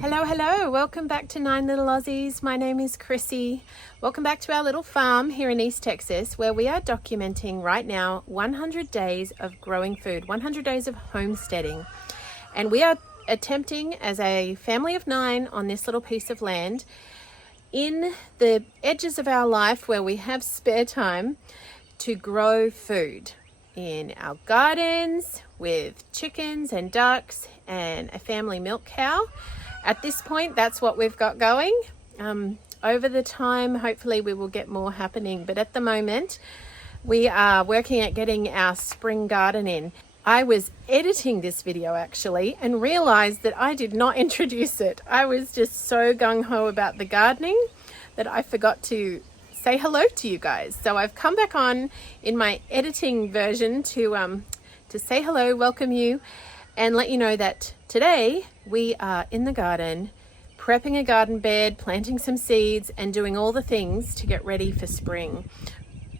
Hello, hello. Welcome back to Nine Little Aussies. My name is Chrissy. Welcome back to our little farm here in East Texas, where we are documenting right now 100 days of growing food, 100 days of homesteading. And we are attempting as a family of 9 on this little piece of land in the edges of our life where we have spare time to grow food in our gardens with chickens and ducks and a family milk cow. At this point, that's what we've got going. Over the time, hopefully we will get more happening. But at the moment, we are working at getting our spring garden in. I was editing this video actually and realized that I did not introduce it. I was just so gung-ho about the gardening that I forgot to say hello to you guys. So I've come back on in my editing version to say hello, welcome you, and let you know that today we are in the garden, prepping a garden bed, planting some seeds, and doing all the things to get ready for spring,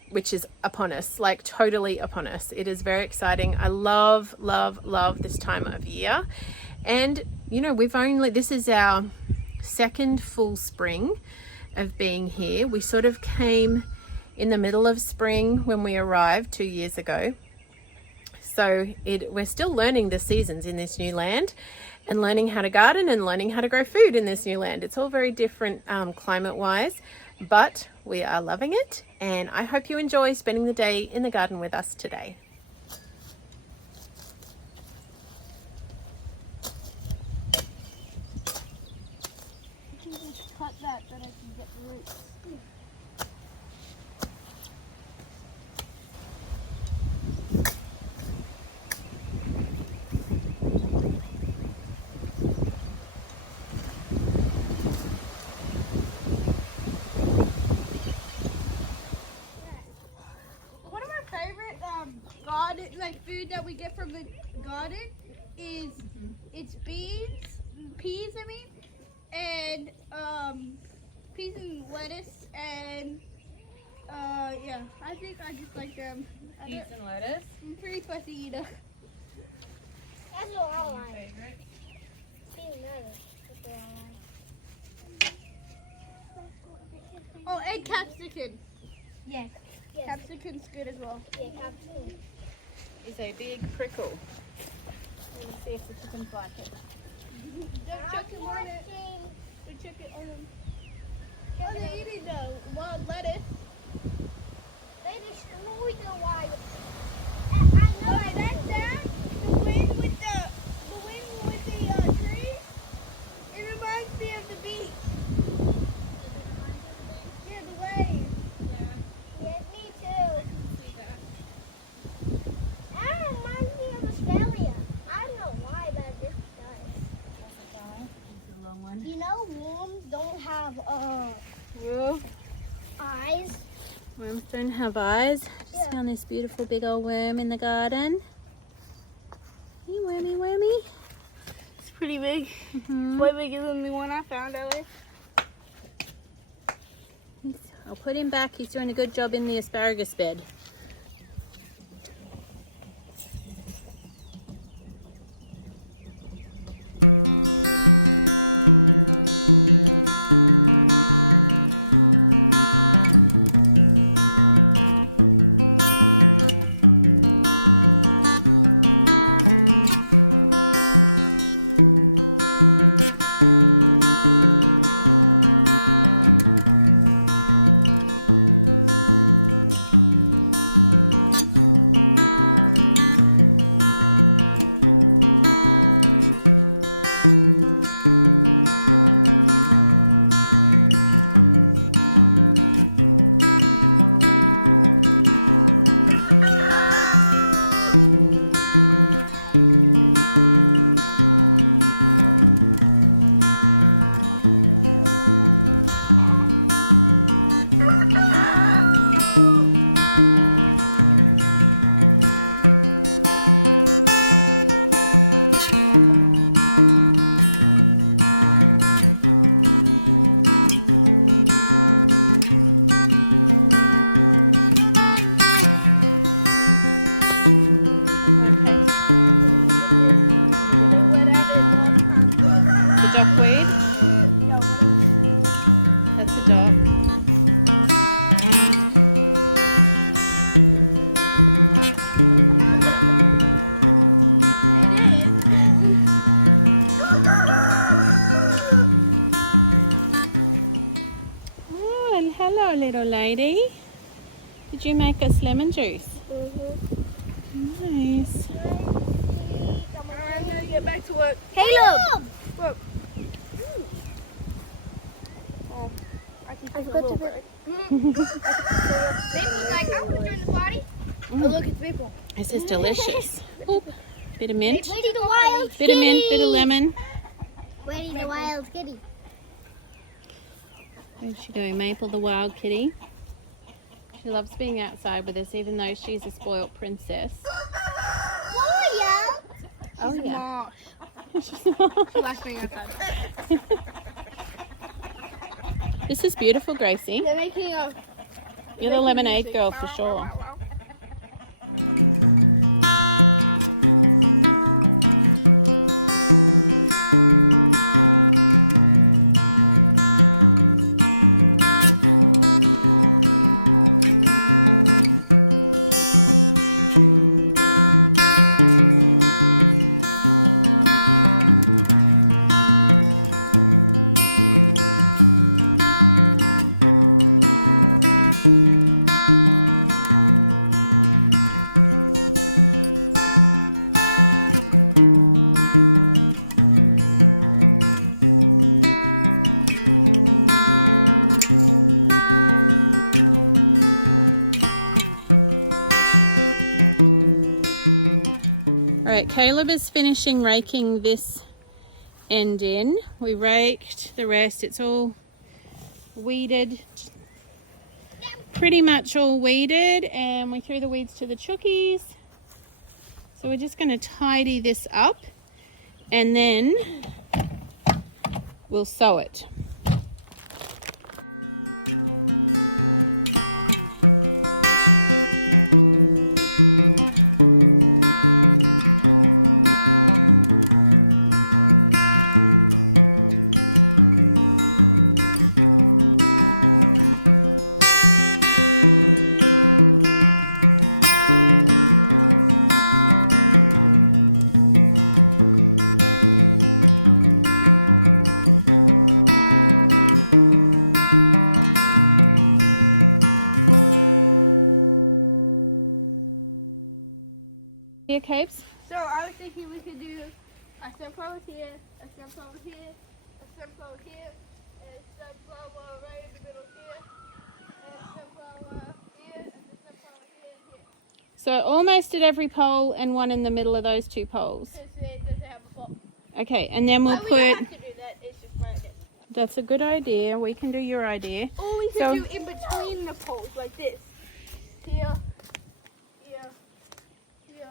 which is upon us, like totally upon us. It is very exciting. I love, love, love this time of year. And you know, this is our second full spring of being here. We sort of came in the middle of spring when we arrived 2 years ago. So we're still learning the seasons in this new land and learning how to garden and learning how to grow food in this new land. It's all very different climate-wise, but we are loving it. And I hope you enjoy spending the day in the garden with us today. You can just cut that I can get the roots. One of my favorite garden food that we get from the garden is it's peas and peas and lettuce and yeah, I think I just like them. Peas and lettuce. I'm pretty fussy eater. That's what I like. Favorite? Peas and lettuce. That's what I like. Oh, and capsicum. Yes. Yes. Capsicum's good as well. Yeah, capsicum. Is a big prickle. Let's see if the chickens like it. Don't chuck them on it. Don't chuck it on them. Oh, they're eating the wild lettuce. They destroyed the wire. Oh, that's that. The wind with the trees. It reminds me of the beach. Yeah, the waves. Yes, me too. That reminds me of Australia. I don't know why, but it just does. You know, worms don't have eyes. Worms don't have eyes. Just Yeah. found this beautiful big old worm in the garden. Hey, wormy, wormy. It's pretty big. Mm-hmm. Way bigger than the one I found earlier. I'll put him back. He's doing a good job in the asparagus bed. dockweed? Yeah, what That's a dock. Oh, and hello, little lady. Did you make us lemon juice? Nice. I'm gonna get back to work. Caleb! Look. Oh, I can take a little break. Like, I want to join the party. Oh, look, it's maple. This is delicious. Oop. Bit of mint. Lady the wild Bit of mint, bit of lemon. Lady the wild kitty. Where's she going? Maple the wild kitty. She loves being outside with us, even though she's a spoiled princess. Oh, yeah. Oh, yeah. Marsh. She likes being outside. This is beautiful, Gracie. They're making a... You're the lemonade girl for sure. All right, Caleb is finishing raking this end in. We raked the rest. It's all weeded, pretty much all weeded, and we threw the weeds to the chookies. So we're just going to tidy this up and then we'll sow it. Here, Capes. So I was thinking we could do a sunflower here, a sunflower here, a sunflower here, and a sunflower right in the middle here, and a sunflower here, and a sunflower here and here. So almost at every pole and one in the middle of those two poles. Since it doesn't have a pole. Okay, and then we'll But we put... don't have to do that, it's just my idea. That's a good idea. We can do your idea. Or we could So- do in between the poles, like this. Here, here, here,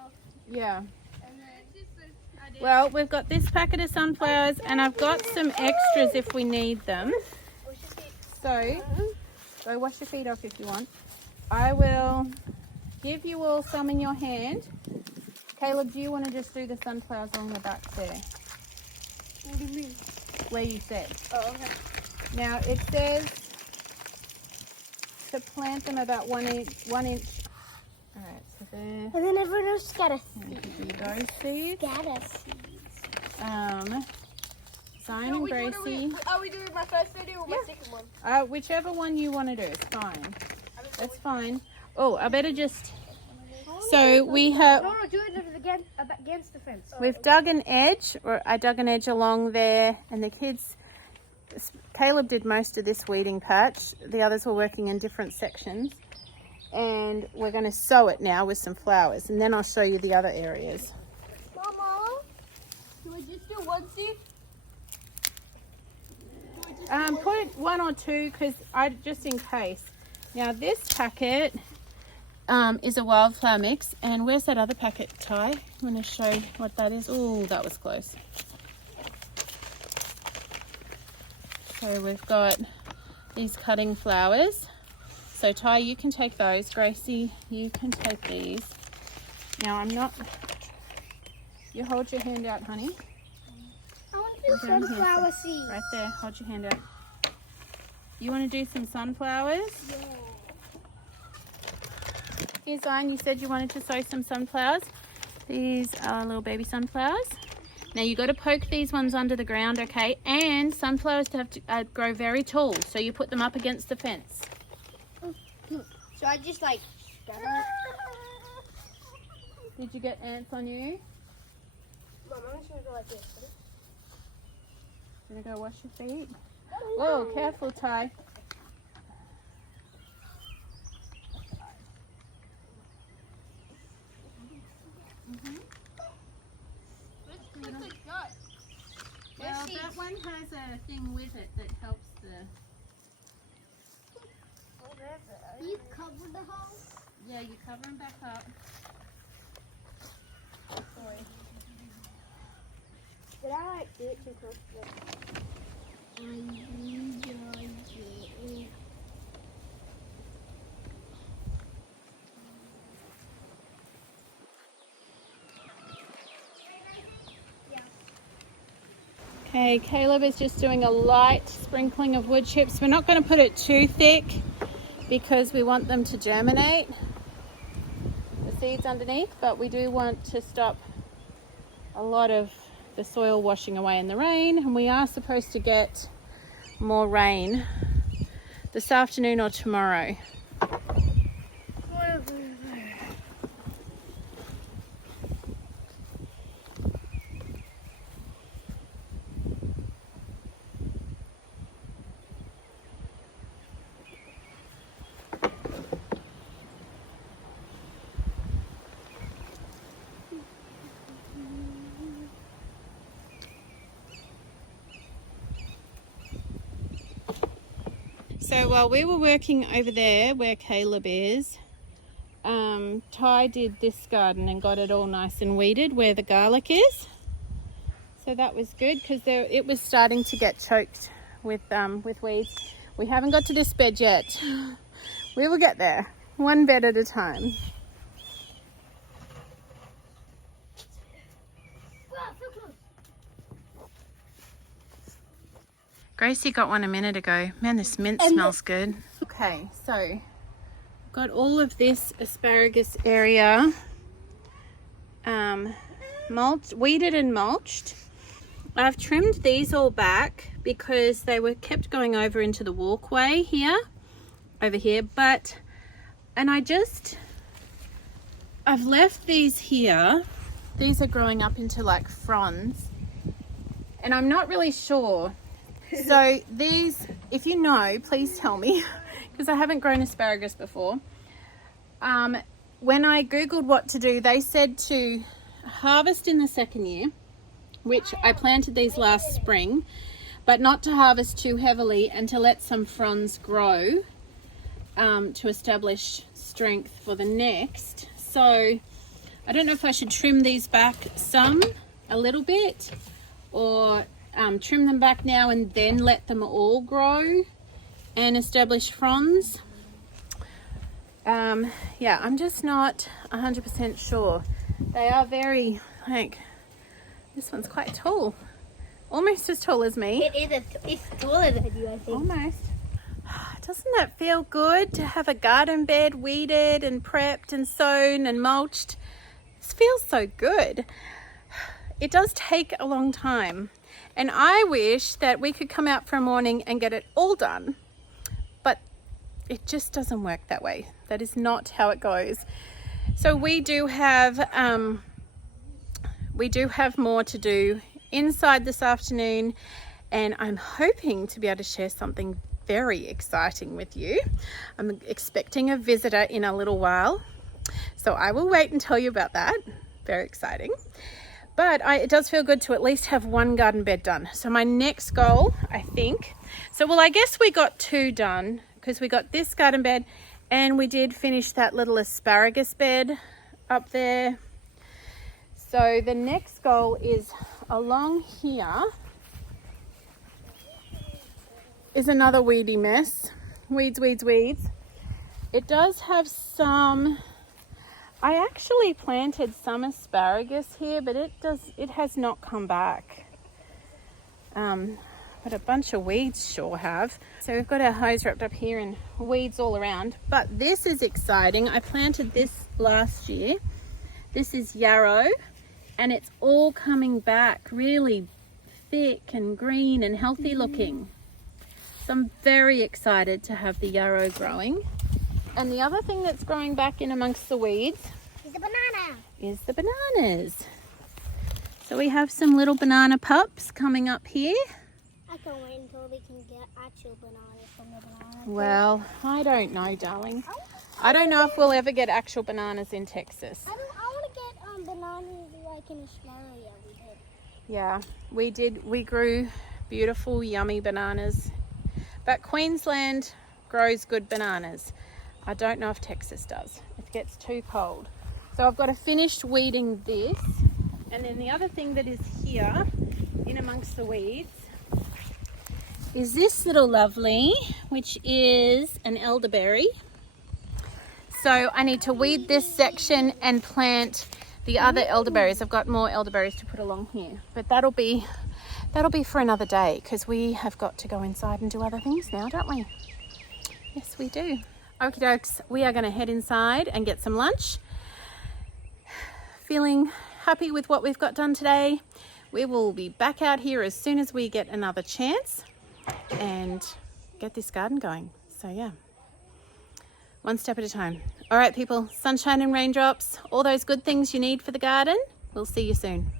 Yeah. and then it's just an idea. Well, we've got this packet of sunflowers and I've got some extras if we need them. So, go wash your feet off if you want. I will give you all some in your hand. Caleb, do you want to just do the sunflowers along the back there? What do you mean? Where you said. Oh, okay. Now, it says to plant them about 1 inch. Alright, so there. And then everyone else got a I'll give you those seeds. seed. Zion and Gracie. Are we doing my first video or my second one? Whichever one you want to do is fine. That's fine. Oh, I better just... So we have... No, do it against the fence. We've dug an edge, or I dug an edge along there, and the kids... Caleb did most of this weeding patch. The others were working in different sections. And we're going to sow it now with some flowers, and then I'll show you the other areas. Mama, can we just do one seed? Put 1 or 2, because just in case. Now this packet is a wildflower mix, and where's that other packet, Ty? I'm going to show you what that is. Oh, that was close. So we've got these cutting flowers. So Ty, you can take those. Gracie, you can take these. Now I'm not... You hold your hand out, honey. I want to do Down here, sunflower seeds. right there. Hold your hand out. You want to do some sunflowers? Yeah. Here's Zion. You said you wanted to sow some sunflowers. These are little baby sunflowers. Now you got to poke these ones under the ground, okay? And sunflowers have to grow very tall, so you put them up against the fence. So I just like scatter it. Did you get ants on you? Mom, I'm just gonna go like this. Gonna go wash your feet? Whoa, careful, Ty. Well, that one has a thing with it that helps the... You covered the hole? Yeah, you cover them back up. Sorry. Did I like do it too close to it? Okay, Caleb is just doing a light sprinkling of wood chips. We're not going to put it too thick because we want them to germinate, the seeds underneath, but we do want to stop a lot of the soil washing away in the rain, and we are supposed to get more rain this afternoon or tomorrow. So while we were working over there where Caleb is, Ty did this garden and got it all nice and weeded where the garlic is. So that was good because it was starting to get choked with weeds. We haven't got to this bed yet. We will get there, one bed at a time. Gracie got one a minute ago. Man, this mint smells good. Okay, so got all of this asparagus area weeded and mulched. I've trimmed these all back because they were kept going over into the walkway here, over here, and I've left these here. These are growing up into like fronds, and I'm not really sure. So these, if you know, please tell me, because I haven't grown asparagus before. When I googled what to do, they said to harvest in the second year, which I planted these last spring, but not to harvest too heavily and to let some fronds grow to establish strength for the next. So I don't know if I should trim these back a little bit, or trim them back now and then let them all grow and establish fronds. Yeah, I'm just not 100% sure. They are very, like, this one's quite tall, almost as tall as me. It's taller than you, I think. Almost. Doesn't that feel good to have a garden bed weeded and prepped and sown and mulched? This feels so good. It does take a long time. And I wish that we could come out for a morning and get it all done, but it just doesn't work that way. That is not how it goes. So we do have more to do inside this afternoon, and I'm hoping to be able to share something very exciting with you. I'm expecting a visitor in a little while, so I will wait and tell you about that. Very exciting. But it does feel good to at least have one garden bed done. So my next goal, I think, I guess we got two done because we got this garden bed and we did finish that little asparagus bed up there. So the next goal is along here is another weedy mess. Weeds, weeds, weeds. It does have some... I actually planted some asparagus here, but it has not come back. but a bunch of weeds sure have. So we've got our hose wrapped up here and weeds all around. But this is exciting. I planted this last year. This is yarrow, and it's all coming back really thick and green and healthy looking. So I'm very excited to have the yarrow growing. And the other thing that's growing back in amongst the weeds is the bananas. So we have some little banana pups coming up here. I can't wait until we can get actual bananas from the banana. Well, I don't know, darling. I don't know if we'll ever get actual bananas in Texas. I want to get bananas like in Australia we did. Yeah, we did. We grew beautiful, yummy bananas. But Queensland grows good bananas. I don't know if Texas does. It gets too cold. So I've got to finish weeding this. And then the other thing that is here in amongst the weeds is this little lovely, which is an elderberry. So I need to weed this section and plant the other elderberries. I've got more elderberries to put along here, but that'll be for another day because we have got to go inside and do other things now, don't we? Yes, we do. Okie dokes, we are going to head inside and get some lunch. Feeling happy with what we've got done today. We will be back out here as soon as we get another chance and get this garden going. So yeah, one step at a time. All right, people, sunshine and raindrops, all those good things you need for the garden. We'll see you soon.